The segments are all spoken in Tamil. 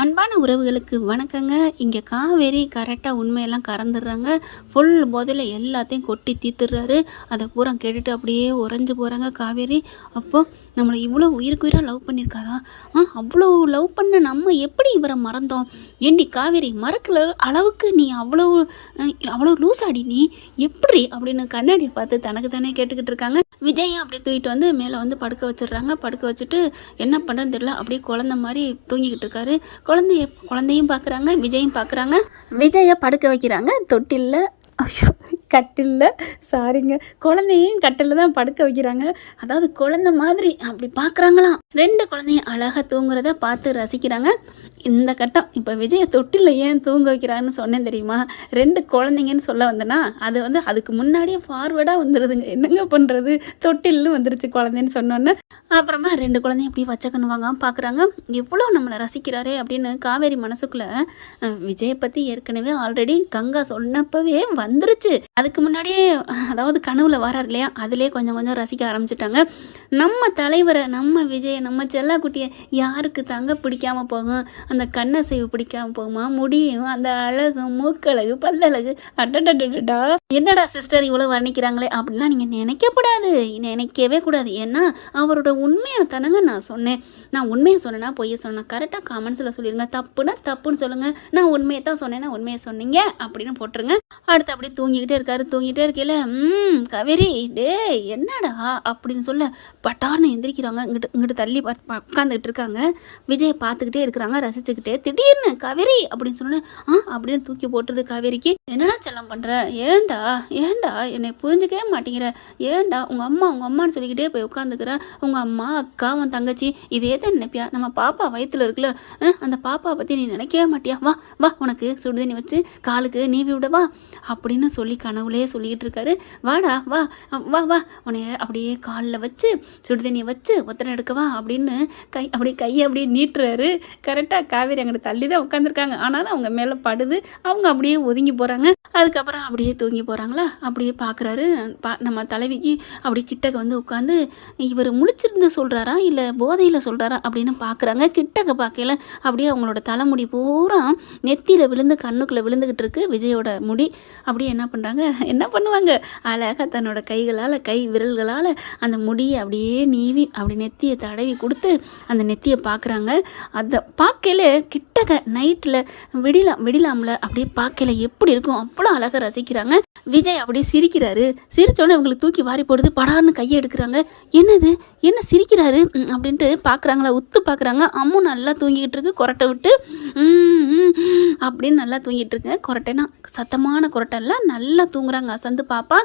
அன்பான உறவுகளுக்கு வணக்கங்க. இங்கே காவேரி கரெக்டாக உண்மையெல்லாம் கறந்துடுறாங்க. ஃபுல் போதையில் எல்லாத்தையும் கொட்டி தீர்த்துடுறாரு. அதை பூரா கேட்டுட்டு அப்படியே உறைஞ்சு போகிறாங்க காவேரி. அப்போது நம்மளை இவ்வளோ உயிருக்கு உயிராக லவ் பண்ணியிருக்காரா? அவ்வளோ லவ் பண்ண நம்ம எப்படி இவரை மறந்தோம்? ஏண்டி காவேரி, மறக்கல அளவுக்கு நீ அவ்வளோ அவ்வளோ லூஸ் ஆடி நீ எப்படி அப்படின்னு கண்ணாடியை பார்த்து தனக்கு தானே கேட்டுக்கிட்டு இருக்காங்க. விஜயை அப்படியே தூக்கிட்டு வந்து மேலே வந்து படுக்க வச்சிடுறாங்க. படுக்க வச்சுட்டு என்ன பண்ணுறதுன்னு தெரியல, அப்படியே குழந்த மாதிரி தூங்கிக்கிட்டு இருக்காரு. குழந்தையும் பார்க்குறாங்க, விஜயும் பார்க்குறாங்க. விஜயை படுக்க வைக்கிறாங்க தொட்டில்ல. ஐயோ, கட்டில்ல, சாரிங்க, குழந்தையும் கட்டில் தான் படுக்க வைக்கிறாங்க. அதாவது குழந்தை மாதிரி அப்படி பார்க்குறாங்களாம். 2 குழந்தையும் அழகாக தூங்குறத பார்த்து ரசிக்கிறாங்க. இந்த கட்டம் இப்போ விஜயை தொட்டில் ஏன் தூங்க வைக்கிறான்னு சொன்னேன் தெரியுமா? 2 குழந்தைங்கன்னு சொல்ல வந்தேன்னா அது வந்து அதுக்கு முன்னாடியே ஃபார்வேர்டாக வந்துடுதுங்க. என்னங்க பண்ணுறது, தொட்டில்னு வந்துருச்சு குழந்தைன்னு சொன்னோன்னே. அப்புறமா 2 குழந்தையும் இப்படி வச்சக்கண்ணு வாங்காமல் பார்க்குறாங்க. எவ்வளோ நம்மளை ரசிக்கிறாரே அப்படின்னு காவேரி மனசுக்குள்ளே விஜயை பற்றி ஏற்கனவே ஆல்ரெடி கங்கா சொன்னப்பவே வந்துருச்சு. அதுக்கு முன்னாடியே அதாவது கனவுல வரார் இல்லையா, அதிலே கொஞ்சம் கொஞ்சம் ரசிக்க ஆரம்பிச்சிட்டாங்க. நம்ம தலைவரை, நம்ம விஜயை, நம்ம செல்லாக்குட்டியை யாருக்கு தாங்க பிடிக்காம போகும்? அந்த கண்ணசைவு பிடிக்காம போகுமா? முடியும், அந்த அழகு, மூக்கழகு, பல்லழகு, அடடடடா. என்னடா சிஸ்டர் இவ்வளோ வர்ணிக்கிறாங்களே அப்படின்லாம் நீங்கள் நினைக்கக்கூடாது, நினைக்கவே கூடாது. ஏன்னா அவரோட உண்மையை தானங்க நான் சொன்னேன். நான் உண்மையை சொன்னேன்னா பொய்யை சொன்னேன் கரெக்டாக காமெண்ட்ஸில் சொல்லிடுங்க. தப்புன்னா தப்புன்னு சொல்லுங்கள். நான் உண்மையை தான் சொன்னேன்னா உண்மையை சொன்னீங்க அப்படின்னு போட்டுருங்க. அடுத்து அப்படியே தூங்கிக்கிட்டே இருக்காரு. தூங்கிட்டே இருக்கையில் காவேரி டே என்னடா அப்படின்னு சொல்ல பட்டார்னு எந்திரிக்கிறாங்க. இங்கிட்டு தள்ளி உட்காந்துக்கிட்டு இருக்காங்க. விஜயை பார்த்துக்கிட்டே இருக்கிறாங்க, ரசிச்சுக்கிட்டே. திடீர்னு காவேரி அப்படின்னு சொன்னேன் அப்படின்னு தூக்கி போட்டுருது காவேரிக்கு. என்னடா செல்லம் பண்ணுற? ஏண்டா ஏண்டா என்னை புரிஞ்சுக்கவே மாட்டேங்கிற? ஏண்டா உங்கள் அம்மான்னு சொல்லிக்கிட்டே போய் உட்காந்துக்கிற? உங்கள் அம்மா, அக்கா, உன் தங்கச்சி இதே தான் நினைப்பியா? நம்ம பாப்பா வயிற்றுல இருக்குல்ல, அந்த பாப்பா பற்றி நீ நினைக்கவே மாட்டியா? வா வா, உனக்கு சுடுதண்ணி வச்சு காலுக்கு நீவி விடவா அப்படின்னு சொல்லி கனவுலேயே சொல்லிக்கிட்டு இருக்காரு. வாடா வா வா வா, உன்னைய அப்படியே காலில் வச்சு சுடுதண்ணியை வச்சு ஒத்தனை எடுக்கவா அப்படின்னு அப்படியே கையை அப்படியே நீட்டுறாரு. கரெக்டாக காவேரி அங்கிட்ட தள்ளி தான் உட்காந்துருக்காங்க. ஆனாலும் அவங்க மேலே படுது. அவங்க அப்படியே ஒதுங்கி போகிறாங்க. அதுக்கப்புறம் அப்படியே தூங்கி போகிறாங்களா. அப்படியே பார்க்குறாரு. நம்ம தலைவிக்கு அப்படி கிட்டக்க வந்து உட்காந்து இவர் முழிச்சிருந்து சொல்கிறாரா இல்லை போதையில் சொல்கிறாரா அப்படின்னு பார்க்குறாங்க. கிட்டக்க பார்க்கல அப்படியே அவங்களோட தலைமுடி பூரா நெத்தியில் விழுந்து கண்ணுக்குள்ளே விழுந்துக்கிட்டு இருக்கு விஜயோட முடி. அப்படியே என்ன பண்ணுறாங்க, என்ன பண்ணுவாங்க, அழகாக தன்னோட கைகளால், கை விரல்களால் அந்த முடியை அப்படியே நீவி அப்படி நெத்தியை தடவி கொடுத்து அந்த நெத்தியை பார்க்குறாங்க. அதை பார்க்கல கிட்டக்க நைட்டில் விடிலாமில் அப்படியே பார்க்கல எப்படி இருக்கும் அவ்வளோ அழகாக ரசிக்கிறாங்க. விஜய் அப்படியே சிரிக்கிறாரு. சிரித்தோன்னே அவங்களுக்கு தூக்கி வாரி போடுது. படார்னு கையை எடுக்கிறாங்க. என்னது, என்ன சிரிக்கிறாரு அப்படின்ட்டு பார்க்குறாங்களா, உத்து பார்க்குறாங்க. அம்மு நல்லா தூங்கிக்கிட்டு இருக்கு கொரட்டை விட்டு அப்படின்னு நல்லா தூங்கிட்டு இருக்கு. கொரட்டைனா சத்தமான கொரட்டெல்லாம் நல்லா தூங்குறாங்க அசந்து பாப்பா.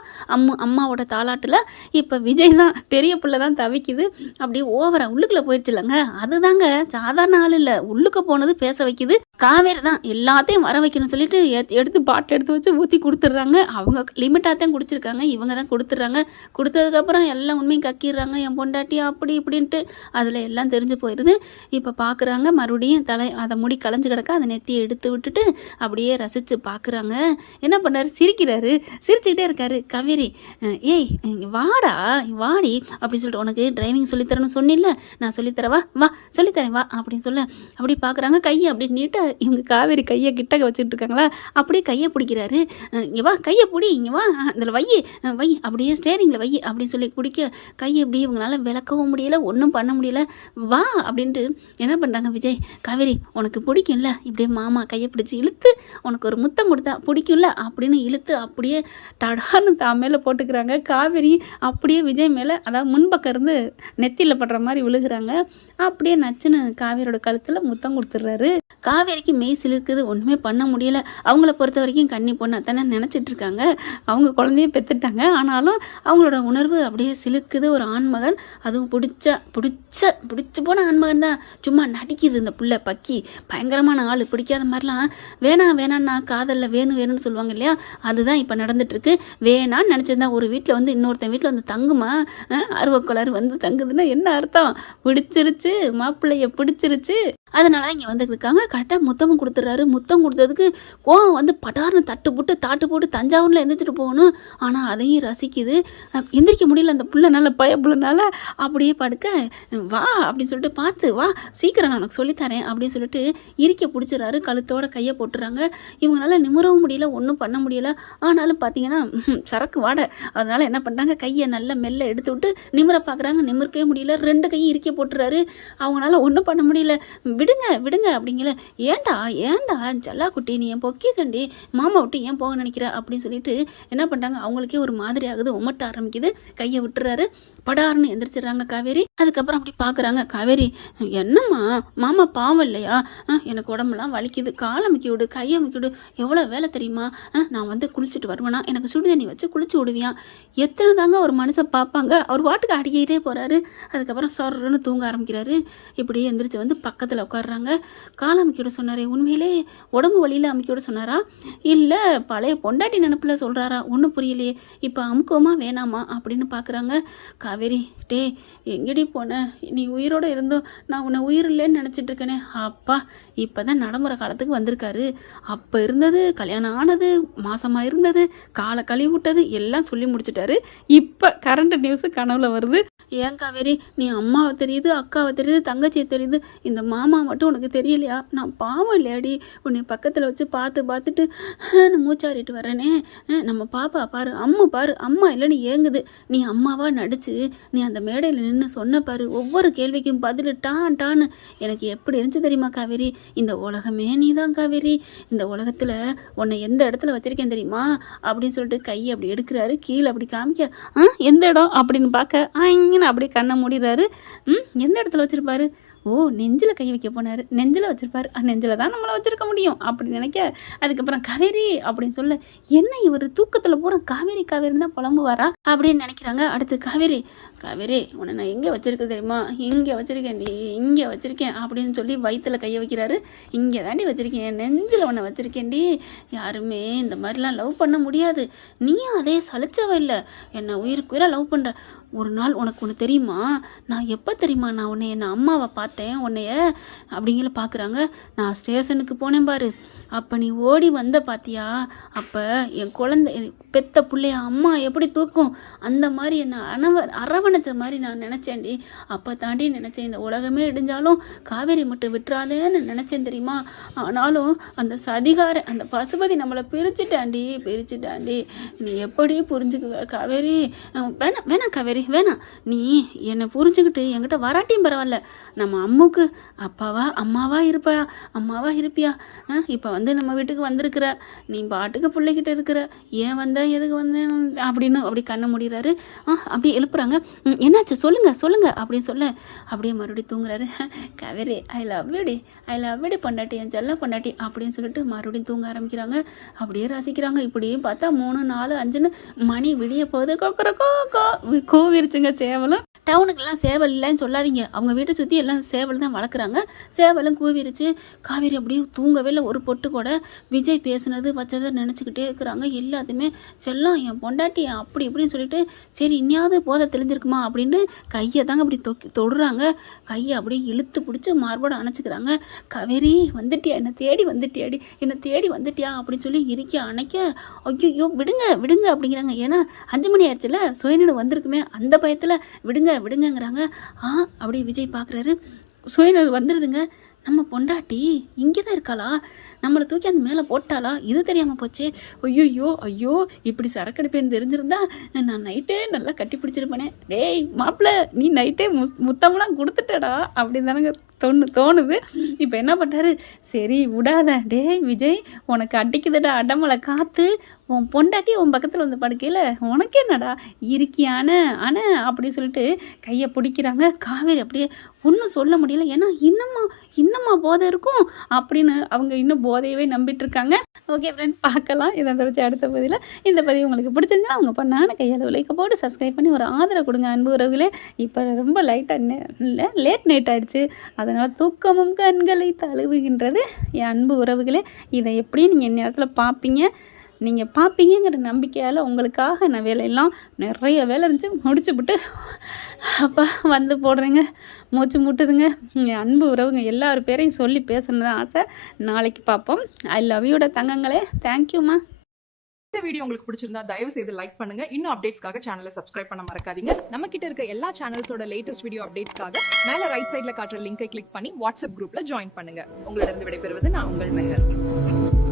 அம்மாவோட தாலாட்டில். இப்போ விஜய் தான் பெரிய பிள்ளை தான் தவிக்குது. அப்படியே ஓவரா உள்ளுக்குள்ளே போயிடுச்சு இல்லைங்க. அதுதாங்க சாதாரண ஆள் இல்லை, உள்ளுக்க போனது பேச வைக்குது. காவேரி தான் எல்லாத்தையும் வர வைக்கணும்னு சொல்லிட்டு எடுத்து பாட்டு எடுத்து வச்சு ஊற்றி கொடுத்துட்றாங்க. அவங்க லிமிட்டாக தான் குடிச்சிருக்காங்க, இவங்க தான் கொடுத்துட்றாங்க. கொடுத்ததுக்கப்புறம் எல்லாம் உண்மையும் கக்கிடுறாங்க. என் பொண்டாட்டி அப்படி இப்படின்ட்டு அதில் எல்லாம் தெரிஞ்சு போயிடுது. இப்போ பார்க்குறாங்க மறுபடியும் அதை முடி களைஞ்சு கிடக்க அதை நெத்தியை எடுத்து விட்டுட்டு அப்படியே ரசித்து பார்க்குறாங்க. என்ன பண்ணார், சிரிக்கிறாரு. சிரிச்சுக்கிட்டே இருக்காரு. காவேரி ஏய் வாடா வாடி அப்படின்னு சொல்லிட்டு, உனக்கு டிரைவிங் சொல்லித்தரணும்னு சொன்னில்ல, நான் சொல்லித்தரவா, வா சொல்லித்தரேன் வா அப்படின்னு சொல்ல அப்படி பார்க்குறாங்க. கையை அப்படி நீட்டாக இவங்க காவேரி கையை கிட்டக்க வச்சுட்டு இருக்காங்களா, அப்படியே கையை பிடிக்கிறாரு. இங்கே வா, கையை பிடி, இங்கே வா, அதில் வை அப்படியே ஸ்டேரிங்கில் வை அப்படின்னு சொல்லி பிடிக்க கையை இப்படி இவங்களால விளக்கவும் முடியல, ஒன்றும் பண்ண முடியல. வா அப்படின்ட்டு என்ன பண்ணுறாங்க விஜய், காவேரி உனக்கு பிடிக்கும்ல, இப்படியே மாமா கையை பிடிச்சி இழுத்து உனக்கு ஒரு முத்தம் கொடுத்தா பிடிக்கும்ல அப்படின்னு இழுத்து அப்படியே டடான்னு தான் மேலே போட்டுக்கிறாங்க. காவேரி அப்படியே விஜய் மேலே, அதாவது முன்பக்கம் இருந்து நெத்தியில் படுற மாதிரி விழுகிறாங்க. அப்படியே நச்சுன்னு காவேரியோட கழுத்தில் முத்தம் கொடுத்துட்றாரு. காவேரிக்கு மெய் சிலிருக்குது, ஒன்றுமே பண்ண முடியல. அவங்கள பொறுத்த வரைக்கும் கன்னி பொண்ணை தானே நினச்சிட்டு இருக்காங்க. அவங்க குழந்தைய பெற்றுட்டாங்க. ஆனாலும் அவங்களோட உணர்வு அப்படியே சிலுக்குது. ஒரு ஆண்மகன், அதுவும் பிடிச்சி போன ஆண்மகன் தான். சும்மா நடிக்குது இந்த புள்ள பக்கி, பயங்கரமான ஆள். பிடிக்காத மாதிரிலாம் வேணான்னா காதலில் வேணும்னு சொல்லுவாங்க இல்லையா, அதுதான் இப்போ நடந்துட்டுருக்கு. வேணான்னு நினச்சிருந்தா ஒரு வீட்டில் வந்து இன்னொருத்தன் வீட்டில் வந்து தங்குமா, ஆர்வக்கோளாறு வந்து தங்குதுன்னா என்ன அர்த்தம்? பிடிச்சிருச்சு, மாப்பிள்ளைய பிடிச்சிருச்சு. அதனால தான் இங்கே வந்துருக்காங்க. கரெக்டாக முத்தமும் கொடுத்துட்றாரு. முத்தம் கொடுத்ததுக்கு கோவம் வந்து பட்டார்னு தாட்டு போட்டு தஞ்சாவூரில் எந்திரிச்சிட்டு போகணும். ஆனால் அதையும் ரசிக்குது. எந்திரிக்க முடியல அந்த புள்ள, நல்ல பயப்புள்ளனால அப்படியே படுக்க, வா அப்படின்னு சொல்லிட்டு, பார்த்து வா சீக்கிரம் நான் உனக்கு சொல்லித்தரேன் அப்படின்னு சொல்லிட்டு இறுக்க பிடிச்சிடறாரு. கழுத்தோட கையை போட்டுறாங்க. இவங்களால நிமிரவும் முடியல, ஒன்றும் பண்ண முடியல. ஆனாலும் பார்த்தீங்கன்னா சரக்கு வாடை. அதனால என்ன பண்ணுறாங்க, கையை நல்லா மெல்ல எடுத்து விட்டு நிமிர பார்க்குறாங்க. நிமிர்க்கவே முடியல. 2 கையும் இறுக்க போட்டுறாரு. அவங்களால ஒன்றும் பண்ண முடியல. விடுங்க விடுங்க அப்படிங்கல. ஏன்டா ஜல்லா குட்டி, நீ என் பொக்கிசண்டி, மாமா விட்டு ஏன் போக நினைக்கிற அப்படின்னு சொல்லிட்டு என்ன பண்ணுறாங்க, அவங்களுக்கே ஒரு மாதிரி ஆகுது, உமட்ட ஆரம்பிக்குது. கையை விட்டுறாரு. படார்னு எந்திரிச்சிடுறாங்க காவேரி. அதுக்கப்புறம் அப்படி பார்க்குறாங்க. காவேரி, என்னம்மா மாமா பாவம் இல்லையா? எனக்கு உடம்புலாம் வலிக்குது, கால் அமுக்கி விடு, கை அமுக்கி விடு, எவ்வளோ வேலை தெரியுமா? நான் வந்து குளிச்சுட்டு வருவேனா, எனக்கு சுடு தண்ணி வச்சு குளிச்சு விடுவியான். எத்தனை தாங்க ஒரு மனுஷன் பார்ப்பாங்க. அவர் வாட்டுக்கு அடிக்கிட்டே போகிறாரு. அதுக்கப்புறம் சொர்றன்னு தூங்க ஆரம்பிக்கிறாரு. இப்படியே எந்திரிச்சு வந்து பக்கத்தில் உட்காடுறாங்க. கால் அமுக்கி விட சொன்னாரே, உண்மையிலே உடம்பு வலியில் அமுக்கி விட சொன்னாரா, இல்லை பழைய பொண்டாட்டி நினப்பில் சொல்கிறாரா? ஒன்றும் புரியலையே. இப்போ அமுக்கோமா வேணாமா அப்படின்னு பார்க்குறாங்க. காவேரி, டே எங்கடி போன? நீ உயிரோடு இருந்தோம், நான் உன்னை உயிர் இல்லைன்னு நினச்சிட்டு இருக்கேனே. அப்பா, இப்போ தான் நடைமுறை காலத்துக்கு வந்திருக்காரு. அப்போ இருந்தது, கல்யாணம் ஆனது, மாசமாக இருந்தது, காலை கழுவி விட்டது எல்லாம் சொல்லி முடிச்சுட்டாரு. இப்போ கரண்ட் நியூஸு கனவுல வருது. ஏன் காவேரி, நீ அம்மாவை தெரியுது, அக்காவை தெரியுது, தங்கச்சியை தெரியுது, இந்த மாமா மட்டும் உனக்கு தெரியலையா? நான் பாவம் இல்லையாடி? உன்னை பக்கத்தில் வச்சு பார்த்துட்டு நான் மூச்சாரிட்டு வரேனே. நம்ம பாப்பா பாரு, அம்மா இல்லைன்னு ஏங்குது. நீ அம்மாவாக நடிச்சு நீ அந்த மேடையில் நின்று சொன்ன பாரு, ஒவ்வொரு கேள்விக்கும் பதில் டான்னு எனக்கு எப்படி இருந்துச்சு தெரியுமா காவேரி? இந்த உலகமே நீ தான் காவேரி. இந்த உலகத்தில் உன்னை எந்த இடத்துல வச்சிருக்கேன் தெரியுமா அப்படின்னு சொல்லிட்டு கையை அப்படி எடுக்கிறாரு. கீழே அப்படி காமிக்க, எந்த இடம் அப்படின்னு பார்க்க அப்படியே கண்ணை மூடிறாரு. எந்த இடத்துல வச்சிருப்பாரு? ஓ, நெஞ்சில் கை வைக்க போனார். நெஞ்சில் வச்சுருப்பார். நெஞ்சில் தான் நம்மளை வச்சுருக்க முடியும் அப்படின்னு நினைக்க, அதுக்கப்புறம் காவேரி அப்படின்னு சொல்ல, என்ன இவர் தூக்கத்தில் பூரா காவேரின்னு தான் புலம்புவாரா அப்படின்னு நினைக்கிறாங்க. அடுத்து காவேரி உன்னை நான் எங்கே வச்சுருக்கேன் தெரியுமா? இங்கே வச்சுருக்கேன், நீ இங்கே வச்சுருக்கேன் அப்படின்னு சொல்லி வயிற்றில் கையை வைக்கிறாரு. இங்கே தாண்டி வச்சுருக்கேன், நெஞ்சில் உன்னை வச்சுருக்கேன்டி. யாருமே இந்த மாதிரிலாம் லவ் பண்ண முடியாது. நீயும் அதே சலிச்சவ இல்லை, என்னை உயிருக்கு லவ் பண்ணுற. ஒரு நாள் உனக்கு ஒன்று தெரியுமா? நான் எப்போ தெரியுமா நான் உன்னை என் அம்மாவை பார்த்தேன் உன்னைய அப்படிங்கிற பார்க்குறாங்க. நான் ஸ்டேஷனுக்கு போனேன் பாரு, அப்போ நீ ஓடி வந்த பார்த்தியா? அப்போ என் குழந்தை பெத்த பிள்ளைய அம்மா எப்படி தூக்கும், அந்த மாதிரி என்னை அரவணைச்ச மாதிரி நான் நினச்சேன்டி. அப்போ தாண்டி நினச்சேன், இந்த உலகமே இடிஞ்சாலும் காவேரி மட்டும் விட்டுறாதேன்னு நினச்சேன் தெரியுமா? ஆனாலும் அந்த சதிகார அந்த பசுபதி நம்மளை பிரிச்சுட்டாண்டி. நீ எப்படி புரிஞ்சுக்குவ காவேரி? வேணாம் காவேரி, வேணாம். நீ என்னை புரிஞ்சுக்கிட்டு என்கிட்ட வராட்டியும் பரவாயில்ல, நம்ம அம்முக்கு அம்மாவா இருப்பியா? இப்போ வந்து நம்ம வீட்டுக்கு வந்திருக்கிற, நீ பாட்டுக்கு பிள்ளைகிட்ட இருக்கிற, ஏன் வந்த எதுக்கு வந்தேன் அப்படின்னு அப்படி கண்ணை முடிகிறாரு. அப்படியே எழுப்புறாங்க. என்னாச்சு சொல்லுங்க அப்படின்னு சொல்ல அப்படியே மறுபடியும் தூங்குறாரு. காவேரி, ஐ லவ் யூடி பொண்டாட்டி, என் செல்ல பொண்டாட்டி அப்படின்னு சொல்லிட்டு மறுபடியும் தூங்க ஆரம்பிக்கிறாங்க. அப்படியே ரசிக்கிறாங்க. இப்படியும் பார்த்தா 3, 4, 5ன்னு மணி விடிய போகுது. கோவிருச்சுங்க சேவலும். டவுனுக்கெல்லாம் சேவல் இல்லைன்னு சொல்லாதீங்க, அவங்க வீட்டை சுற்றி எல்லாம் சேவல் தான் வளர்க்குறாங்க. சேவலும் கூவிருச்சு. காவேரி அப்படியே தூங்கவே இல்லை ஒரு பொட்டு கூட. விஜய் பேசுனது வச்சதை நினச்சிக்கிட்டே இருக்கிறாங்க. எல்லாத்தையுமே செல்லம் என் பொண்டாட்டி அப்படி இப்படின்னு சொல்லிட்டு, சரி இன்னையாவது போதை தெளிஞ்சிருக்குமா அப்படின்னு கையை தாங்க அப்படி தொடுறாங்க. கையை அப்படியே இழுத்து பிடிச்சி மார்போட அணைச்சிக்கிறாங்க. காவேரி வந்துட்டியா, என்னை தேடி வந்துட்டியா அப்படின்னு சொல்லி இறுக்கி அணைக்க, ஐயோ விடுங்க அப்படிங்கிறாங்க. ஏன்னா 5 மணி ஆயிடுச்சுல, சுயநினைவு வந்திருக்குமே அந்த பயத்தில் விடுங்கங்கிறாங்க. அப்படியே விஜய் பார்க்குறாரு. சுயநினைவு வந்துடுதுங்க. நம்ம பொண்டாட்டி இங்கே தான் இருக்காளா? நம்மளை தூக்கி அந்த மேலே போட்டாளா? இது தெரியாமல் போச்சு. ஐயோ இப்படி சரக்கடிப்பேன்னு தெரிஞ்சிருந்தா நான் நைட்டே நல்லா கட்டி பிடிச்சிருப்பேனே. டேய் மாப்பிள்ள, நீ நைட்டே முத்தம்லாம் கொடுத்துட்டடா அப்படின்னு தானங்க தோணுது. இப்போ என்ன பண்ணுறாரு, சரி விடாத, டேய் விஜய் உனக்கு அடிக்குதுடா அடமலை காற்று, உன் பொண்டாட்டி உன் பக்கத்தில் வந்து படுக்கையில் உனக்கு என்னடா இருக்கியான அப்படி சொல்லிட்டு கையை பிடிக்கிறாங்க. காவேரி அப்படியே ஒன்றும் சொல்ல முடியல. ஏன்னா இன்னமா போதை இருக்கும் அப்படின்னு அவங்க இன்னும் போதையவே நம்பிட்டுருக்காங்க. ஓகே ஃப்ரெண்ட், பார்க்கலாம் இதை வச்சு அடுத்த பதிவில். இந்த பதிவு உங்களுக்கு பிடிச்சிருந்தா அவங்க பண்ணான கையால் உழைக்க போட்டு சப்ஸ்கிரைப் பண்ணி ஒரு ஆதரவு கொடுங்க அன்பு உறவுகளே. இப்போ ரொம்ப லேட் நைட் ஆயிடுச்சு, அதனால் தூக்கமும் கண்களை தழுவுகின்றது என் அன்பு உறவுகளே. இதை எப்படியும் நீங்கள் நேரத்தில் பார்ப்பீங்க. நீங்கள் பார்ப்பீங்கிற நம்பிக்கையால் உங்களுக்காக நான் வேலையெல்லாம் நிறைய வேலை இருந்துச்சு முடிச்சுவிட்டு அப்பா வந்து போடுறேங்க. மூச்சு முட்டுதுங்க. அன்பு உறவுங்க எல்லார் பேரையும் சொல்லி பேசணுன்னு தான் ஆசை. நாளைக்கு பார்ப்போம். ஐ லவ் யூட தங்கங்களே. தேங்க்யூம்மா. இந்த வீடியோ உங்களுக்கு பிடிச்சிருந்தா தயவு செய்து லைக் பண்ணுங்க. இன்னும் அப்டேட்ஸ்க்காக சேனலை சப்ஸ்கிரைப் பண்ண மறக்காதீங்க. நம்ம கிட்ட இருக்க எல்லா சேனல்ஸோட லேட்டஸ்ட் வீடியோ அப்டேட்ஸ்க்காக மேல ரைட் சைடுல காட்டுற லிங்கை கிளிக் பண்ணி வாட்ஸ்அப் குரூப்ல ஜாயின் பண்ணுங்க. உங்களிடம் விடைபெறுவது நான் உங்கள் மெஹர்.